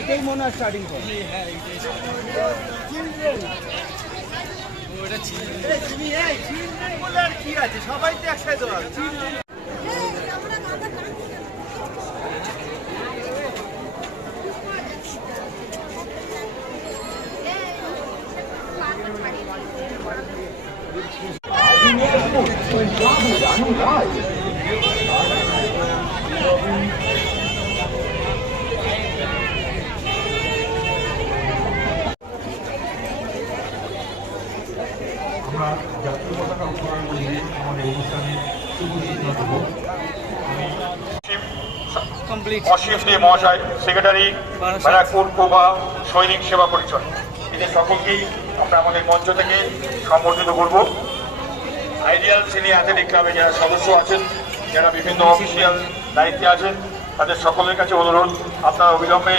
এটাই মনে হয় স্টার্টিং পয়েন্ট। হ্যাঁ কি আছে, সবাই তো একসাথে আমরা জাতীয় পতাকা উত্তোলন করে আমাদের অনুষ্ঠানে শুভ সূচনা দেব। অসীম দে মহাশয়, সেক্রেটারি, ব্যারাকপুর কোবা সৈনিক সেবা পরিষদ, এদের সকলকেই আমরা আমাদের মঞ্চ থেকে সম্বর্ধিত করব। আইডিয়াল সিনিয়র অ্যাথলেটিক ক্লাবে যারা সদস্য আছেন, যারা বিভিন্ন অফিসিয়াল দায়িত্বে আছেন, তাদের সকলের কাছে অনুরোধ আপনারা অবিলম্বে